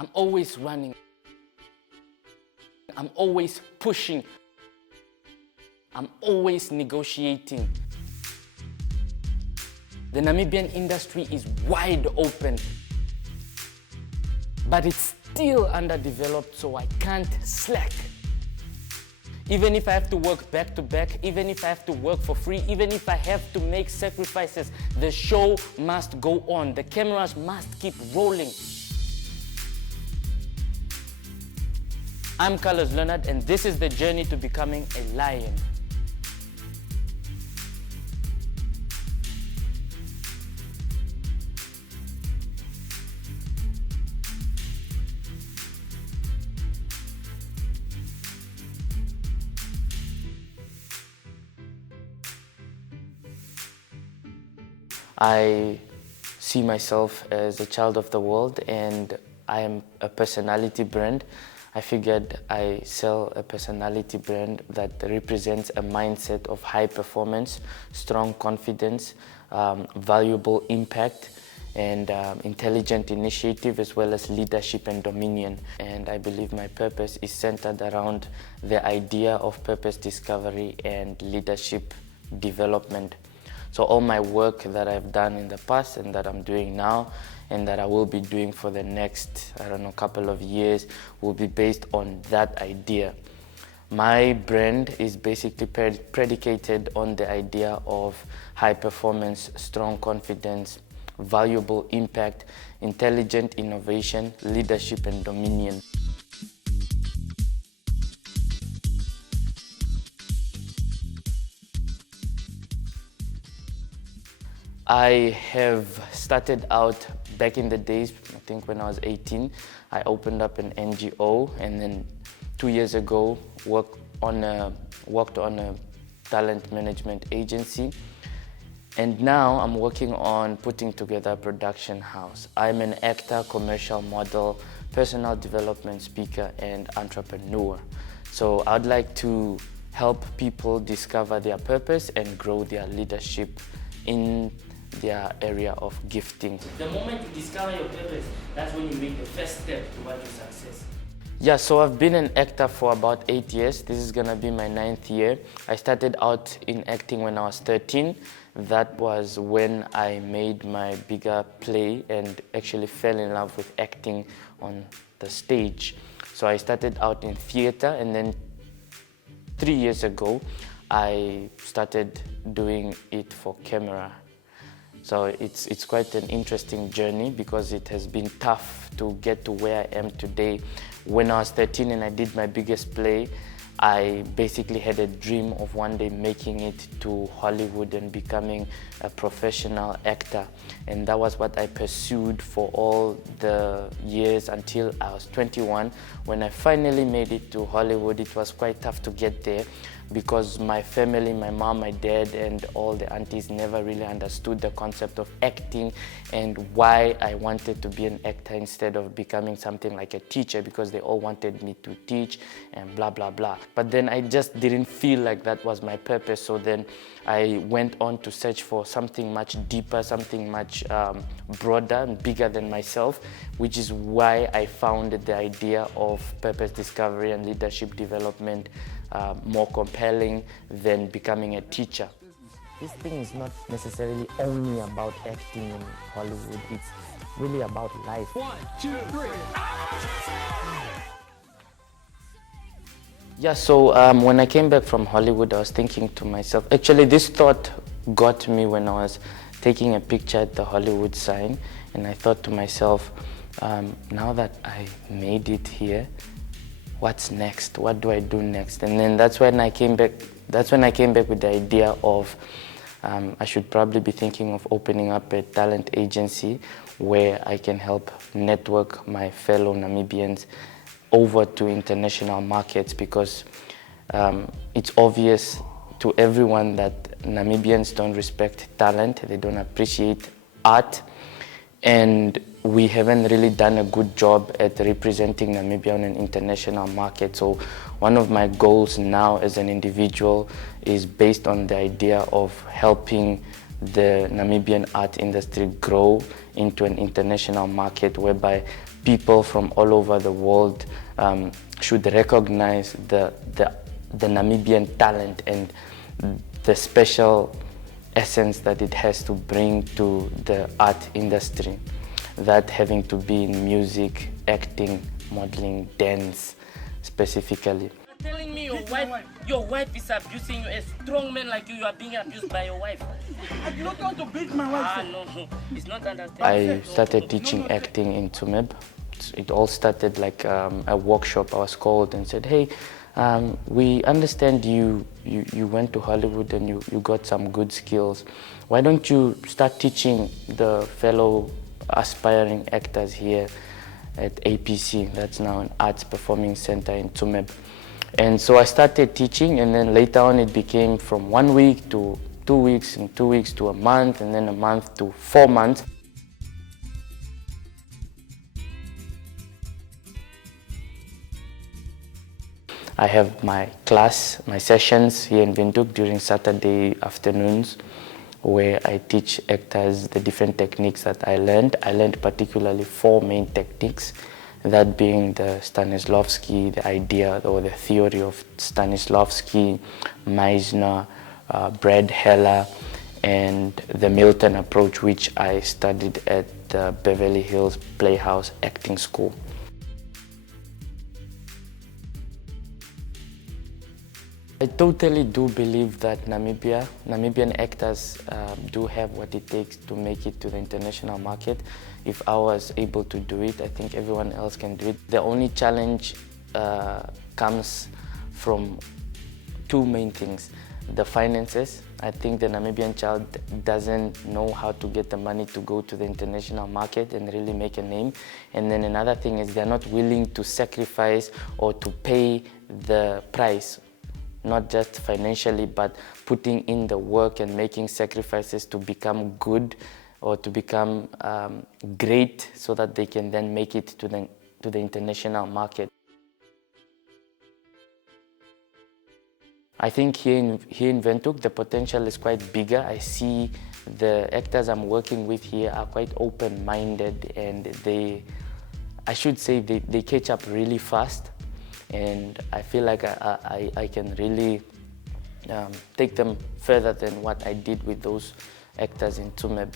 I'm always running. I'm always pushing. I'm always negotiating. The Namibian industry is wide open, but it's still underdeveloped, so I can't slack. Even if I have to work back to back, even if I have to work for free, even if I have to make sacrifices, the show must go on. The cameras must keep rolling. I'm Leonard, and this is the journey to becoming a lion. I see myself as a child of the world, and I am a personality brand. I figured I sell a personality brand that represents a mindset of high performance, strong confidence, valuable impact, and intelligent initiative, as well as leadership and dominion. And I believe my purpose is centered around the idea of purpose discovery and leadership development. So all my work that I've done in the past and that I'm doing now and that I will be doing for the next, couple of years will be based on that idea. My brand is basically predicated on the idea of high performance, strong confidence, valuable impact, intelligent innovation, leadership and dominion. I have started out back in the days, I think when I was 18, I opened up an NGO, and then 2 years ago worked on a talent management agency. And now I'm working on putting together a production house. I'm an actor, commercial model, personal development speaker, and entrepreneur. So I'd like to help people discover their purpose and grow their leadership in their area of gifting. The moment you discover your purpose, that's when you make the first step towards your success. Yeah, so I've been an actor for about 8 years. This is gonna be my 9th year. I started out in acting when I was 13. That was when I made my bigger play and actually fell in love with acting on the stage. So I started out in theater, and then 3 years ago, I started doing it for camera. So it's quite an interesting journey because it has been tough to get to where I am today. When I was 13 and I did my biggest play, I basically had a dream of one day making it to Hollywood and becoming a professional actor. And that was what I pursued for all the years until I was 21. When I finally made it to Hollywood, it was quite tough to get there because my family, my mom, my dad, and all the aunties never really understood the concept of acting and why I wanted to be an actor instead of becoming something like a teacher, because they all wanted me to teach and blah, blah, blah. But then I just didn't feel like that was my purpose. So then I went on to search for something much deeper, something much broader and bigger than myself, which is why I found the idea of purpose discovery and leadership development more compelling than becoming a teacher. This thing is not necessarily only about acting in Hollywood, it's really about life. 1, 2, 3. Yeah, so when I came back from Hollywood, I was thinking to myself, actually this thought got me when I was taking a picture at the Hollywood sign, and I thought to myself, now that I made it here, what's next? What do I do next? And then that's when I came back with the idea of I should probably be thinking of opening up a talent agency where I can help network my fellow Namibians over to international markets, because it's obvious to everyone that Namibians don't respect talent, they don't appreciate art, and we haven't really done a good job at representing Namibia on an international market. So one of my goals now as an individual is based on the idea of helping the Namibian art industry grow into an international market whereby people from all over the world should recognize the Namibian talent and the special essence that it has to bring to the art industry. That having to be in music, acting, modeling, dance specifically. You're telling me your wife is abusing you. A strong man like you are being abused by your wife. I do not want to beat my wife. No, it's not understanding. I started teaching acting in Tsumeb. It all started like a workshop. I was called and said, hey, we understand you went to Hollywood and you got some good skills. Why don't you start teaching the fellow aspiring actors here at APC? That's now an arts performing center in Tsumeb. And so I started teaching, and then later on it became from 1 week to 2 weeks, and 2 weeks to a month, and then a month to 4 months. I have my class, my sessions here in Windhoek during Saturday afternoons, where I teach actors the different techniques that I learned. I learned particularly 4 main techniques, that being the Stanislavski, the idea or the theory of Stanislavski, Meisner, Brad Heller, and the Milton approach, which I studied at the Beverly Hills Playhouse Acting School. I totally do believe that Namibian actors do have what it takes to make it to the international market. If I was able to do it, I think everyone else can do it. The only challenge comes from 2 main things. The finances. I think the Namibian child doesn't know how to get the money to go to the international market and really make a name. And then another thing is they're not willing to sacrifice or to pay the price, not just financially, but putting in the work and making sacrifices to become good or to become great, so that they can then make it to the international market. I think here in Windhoek, the potential is quite bigger. I see the actors I'm working with here are quite open-minded, and I should say they catch up really fast. And I feel like I can really take them further than what I did with those actors in Tsumeb.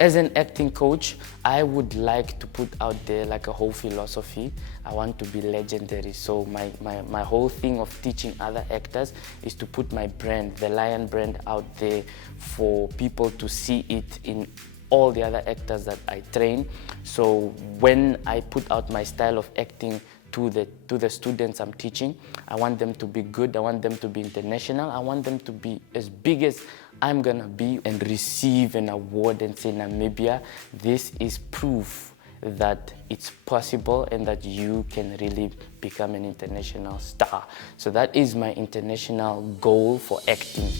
As an acting coach, I would like to put out there like a whole philosophy. I want to be legendary. So my whole thing of teaching other actors is to put my brand, the Lion brand, out there for people to see it in all the other actors that I train. So when I put out my style of acting to the students I'm teaching, I want them to be good, I want them to be international, I want them to be as big as I'm gonna be and receive an award and say, Namibia, this is proof that it's possible and that you can really become an international star. So that is my international goal for acting.